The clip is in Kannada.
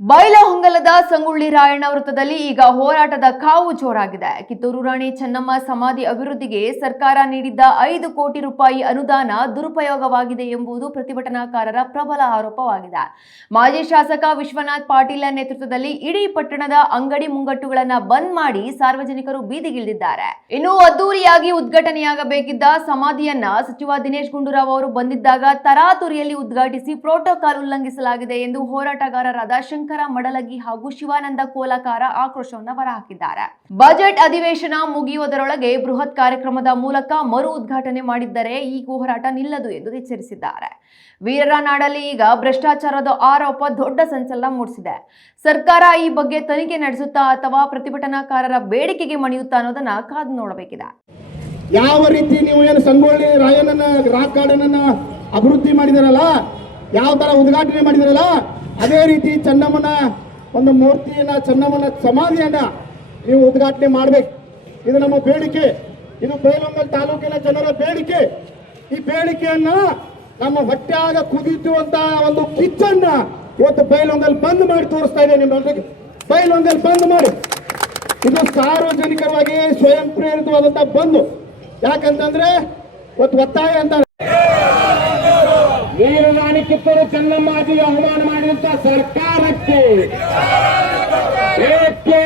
ಬೈಲಹೊಂಗಲದ ಸಂಗೊಳ್ಳಿ ರಾಯಣ್ಣ ವೃತ್ತದಲ್ಲಿ ಈಗ ಹೋರಾಟದ ಕಾವು ಜೋರಾಗಿದೆ. ಕಿತ್ತೂರು ರಾಣಿ ಚೆನ್ನಮ್ಮ ಸಮಾಧಿ ಅಭಿವೃದ್ಧಿಗೆ ಸರ್ಕಾರ ನೀಡಿದ್ದ 5 ಕೋಟಿ ರೂಪಾಯಿ ಅನುದಾನ ದುರುಪಯೋಗವಾಗಿದೆ ಎಂಬುದು ಪ್ರತಿಭಟನಾಕಾರರ ಪ್ರಬಲ ಆರೋಪವಾಗಿದೆ. ಮಾಜಿ ಶಾಸಕ ವಿಶ್ವನಾಥ್ ಪಾಟೀಲ್ ನೇತೃತ್ವದಲ್ಲಿ ಇಡೀ ಪಟ್ಟಣದ ಅಂಗಡಿ ಮುಂಗಟ್ಟುಗಳನ್ನು ಬಂದ್ ಮಾಡಿ ಸಾರ್ವಜನಿಕರು ಬೀದಿಗಿಳಿದಿದ್ದಾರೆ. ಇನ್ನು ಅದ್ದೂರಿಯಾಗಿ ಉದ್ಘಾಟನೆಯಾಗಬೇಕಿದ್ದ ಸಮಾಧಿಯನ್ನ ಸಚಿವ ದಿನೇಶ್ ಗುಂಡೂರಾವ್ ಅವರು ಬಂದಿದ್ದಾಗ ತರಾತುರಿಯಲ್ಲಿ ಉದ್ಘಾಟಿಸಿ ಪ್ರೋಟೋಕಾಲ್ ಉಲ್ಲಂಘಿಸಲಾಗಿದೆ ಎಂದು ಹೋರಾಟಗಾರರಾದ ಶಂಕರ ಮಡಲಗಿ ಹಾಗೂ ಶಿವಾನಂದ ಕೋಲಕಾರ ಆಕ್ರೋಶವನ್ನು ಹೊರಹಾಕಿದ್ದಾರೆ. ಬಜೆಟ್ ಅಧಿವೇಶನ ಮುಗಿಯುವುದರೊಳಗೆ ಬೃಹತ್ ಕಾರ್ಯಕ್ರಮದ ಮೂಲಕ ಮರು ಉದ್ಘಾಟನೆ ಮಾಡಿದ್ದರೆ ಈ ಹೋರಾಟ ನಿಲ್ಲದು ಎಂದು ಎಚ್ಚರಿಸಿದ್ದಾರೆ. ವೀರರ ನಾಡಲ್ಲಿ ಈಗ ಭ್ರಷ್ಟಾಚಾರದ ಆರೋಪ ದೊಡ್ಡ ಸಂಚಲನ ಮೂಡಿಸಿದೆ. ಸರ್ಕಾರ ಈ ಬಗ್ಗೆ ತನಿಖೆ ನಡೆಸುತ್ತಾ ಅಥವಾ ಪ್ರತಿಭಟನಾಕಾರರ ಬೇಡಿಕೆಗೆ ಮಣಿಯುತ್ತಾ ಅನ್ನೋದನ್ನ ಕಾದು ನೋಡಬೇಕಿದೆ. ಯಾವ ರೀತಿ ನೀವು ಏನು ಸಂಗೊಳ್ಳಿ ರಾಯಣ್ಣನ ರಾಕ್ ಗಾರ್ಡನ್ ಅಭಿವೃದ್ಧಿ ಮಾಡಿದಾರಲ್ಲ, ಯಾವ ತರ ಉದ್ಘಾಟನೆ ಮಾಡಿದಾರಲ್ಲ, ಅದೇ ರೀತಿ ಚೆನ್ನಮ್ಮನ ಒಂದು ಮೂರ್ತಿಯನ್ನ, ಚೆನ್ನಮ್ಮನ ಸಮಾಧಿಯನ್ನ ನೀವು ಉದ್ಘಾಟನೆ ಮಾಡಬೇಕು. ಇದು ನಮ್ಮ ಬೇಡಿಕೆ. ಇದು ಬೈಲಹೊಂಗಲ ತಾಲೂಕಿನ ಜನರ ಬೇಡಿಕೆ. ಈ ಬೇಡಿಕೆಯನ್ನ ನಮ್ಮ ಹೊಟ್ಟೆಯಾಗ ಕುದಿಯುವಂತ ಒಂದು ಕಿಚ್ಚನ್ನ ಇವತ್ತು ಬೈಲಹೊಂಗಲ ಬಂದ್ ಮಾಡಿ ತೋರಿಸ್ತಾ ಇದೆ. ನಿಮ್ಮೆಲ್ಲರಿಗೆ ಬೈಲಹೊಂಗಲ ಬಂದ್ ಮಾಡಿ. ಇದು ಸಾರ್ವಜನಿಕವಾಗಿ ಸ್ವಯಂ ಪ್ರೇರಿತವಾದಂತ ಬಂದು. ಯಾಕಂತಂದ್ರೆ ಇವತ್ತು ಒತ್ತಾಯ ಅಂತ ವೀರರಾಣಿ ಕಿತ್ತೂರು ಚೆನ್ನಮ್ಮಾಜಿಗೆ ಅವಮಾನ ಮಾಡಿದಂತ ಸರ್ಕಾರಕ್ಕೆ ಏಕೆ